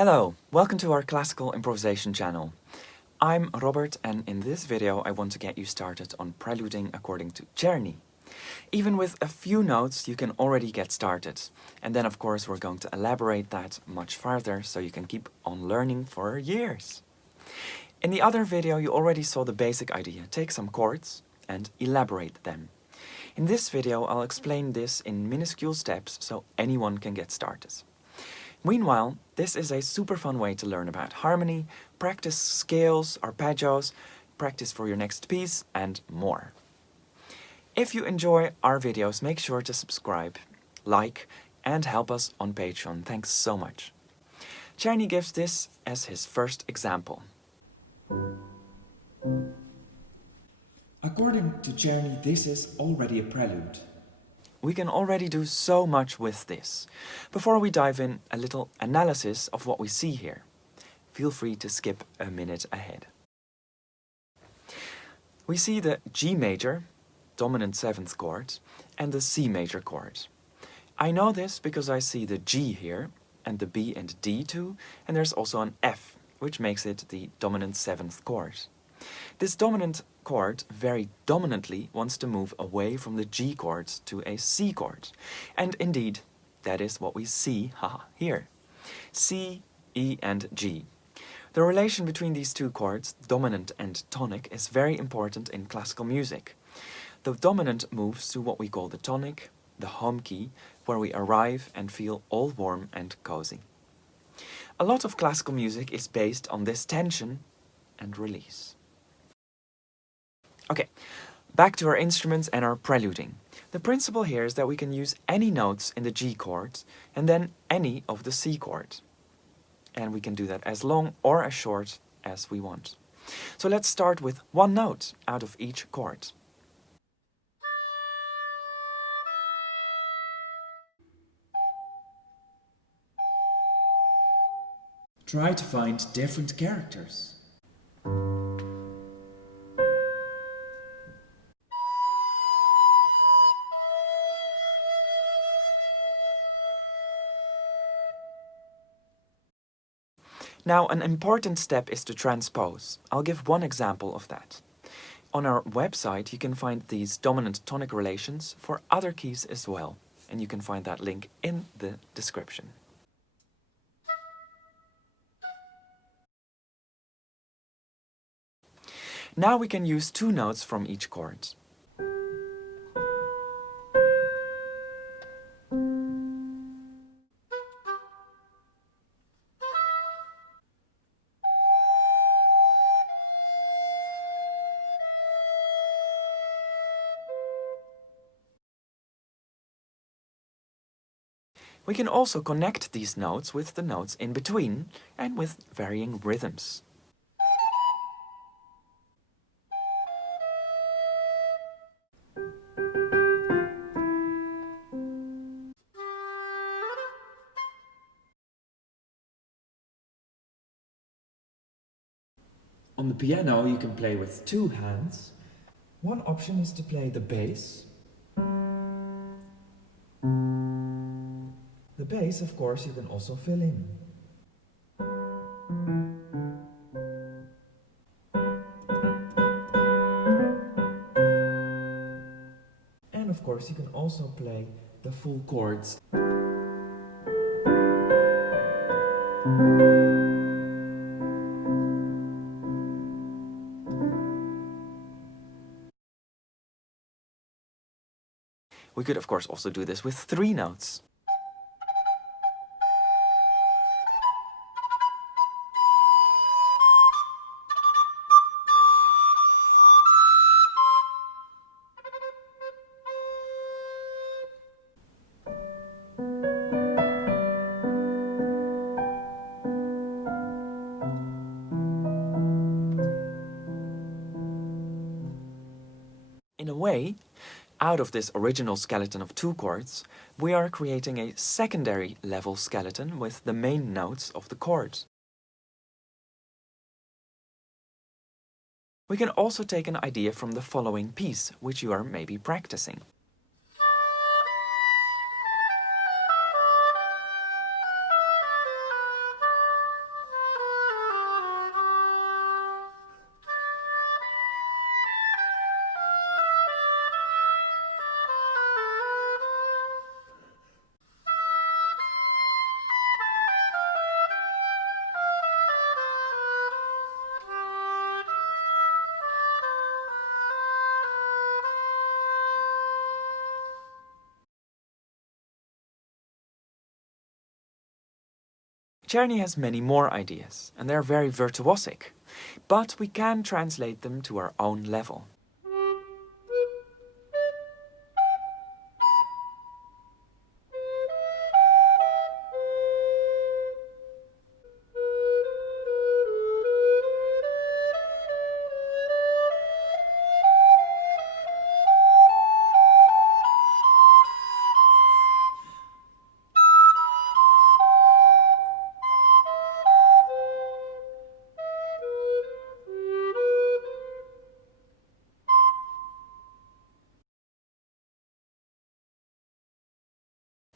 Hello, welcome to our classical improvisation channel. I'm Robert, and in this video I want to get you started on preluding according to Czerny. Even with a few notes you can already get started, and then of course we're going to elaborate that much farther so you can keep on learning for years. In the other video you already saw the basic idea. Take some chords and elaborate them. In this video I'll explain this in minuscule steps so anyone can get started. Meanwhile, this is a super fun way to learn about harmony, practice scales, arpeggios, practice for your next piece, and more. If you enjoy our videos, make sure to subscribe, like, and help us on Patreon. Thanks so much. Czerny gives this as his first example. According to Czerny, this is already a prelude. We can already do so much with this. Before we dive in, a little analysis of what we see here. Feel free to skip a minute ahead. We see the G major, dominant 7th chord, and the C major chord. I know this because I see the G here, and the B and D too, and there's also an F, which makes it the dominant 7th chord. This dominant chord very dominantly wants to move away from the G chord to a C chord. And indeed, that is what we see here. C, E and G. The relation between these two chords, dominant and tonic, is very important in classical music. The dominant moves to what we call the tonic, the home key, where we arrive and feel all warm and cozy. A lot of classical music is based on this tension and release. Okay, back to our instruments and our preluding. The principle here is that we can use any notes in the G chord and then any of the C chord. And we can do that as long or as short as we want. So let's start with one note out of each chord. Try to find different characters. Now, an important step is to transpose. I'll give one example of that. On our website you can find these dominant tonic relations for other keys as well, and you can find that link in the description. Now we can use two notes from each chord. We can also connect these notes with the notes in between and with varying rhythms. On the piano you can play with two hands. One option is to play the bass. The bass, of course, you can also fill in. And of course you can also play the full chords. We could of course also do this with three notes. In a way, out of this original skeleton of two chords, we are creating a secondary level skeleton with the main notes of the chord. We can also take an idea from the following piece, which you are maybe practicing. Czerny has many more ideas, and they're very virtuosic, but we can translate them to our own level.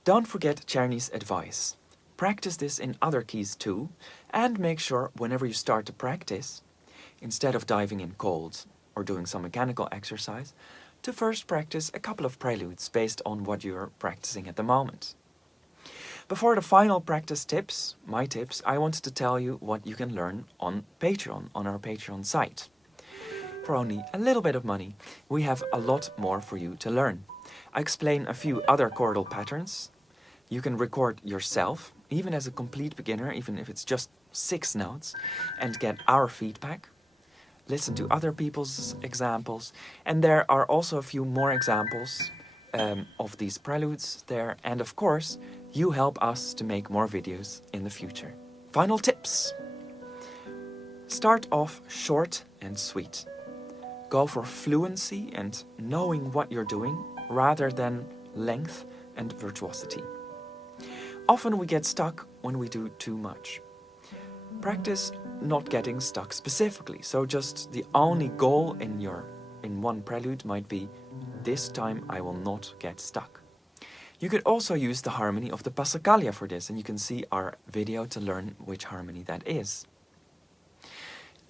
Don't forget Czerny's advice. Practice this in other keys too, and make sure whenever you start to practice, instead of diving in cold or doing some mechanical exercise, to first practice a couple of preludes based on what you're practicing at the moment. Before the final practice tips, my tips, I wanted to tell you what you can learn on Patreon, on our Patreon site. For only a little bit of money, we have a lot more for you to learn. I explain a few other chordal patterns. You can record yourself, even as a complete beginner, even if it's just 6 notes, and get our feedback. Listen to other people's examples, and there are also a few more examples of these preludes there, and of course, you help us to make more videos in the future. Final tips. Start off short and sweet. Go for fluency and knowing what you're doing, rather than length and virtuosity. Often we get stuck when we do too much. Practice not getting stuck specifically, so just the only goal in one prelude might be, this time I will not get stuck. You could also use the harmony of the passacaglia for this, and you can see our video to learn which harmony that is.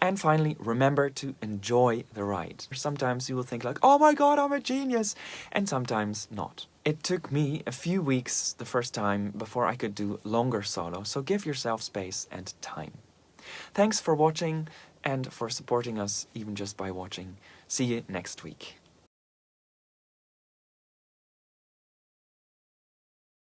And finally, remember to enjoy the ride. Sometimes you will think like, oh my god, I'm a genius, and sometimes not. It took me a few weeks the first time before I could do longer solos, so give yourself space and time. Thanks for watching and for supporting us even just by watching. See you next week.